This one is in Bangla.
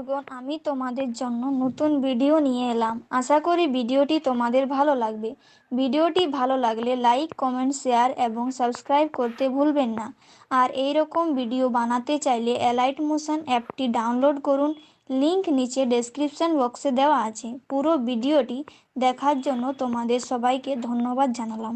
বন্ধুগণ, আমি তোমাদের জন্য নতুন ভিডিও নিয়ে এলাম। আশা করি ভিডিওটি তোমাদের ভালো লাগবে। ভিডিওটি ভালো লাগলে লাইক, কমেন্ট, শেয়ার এবং সাবস্ক্রাইব করতে ভুলবেন না। আর এই রকম ভিডিও বানাতে চাইলে অ্যালাইট মোশন অ্যাপটি ডাউনলোড করুন। লিংক নিচে ডেসক্রিপশন বক্সে দেওয়া আছে। পুরো ভিডিওটি দেখার জন্য তোমাদের সবাইকে ধন্যবাদ জানালাম।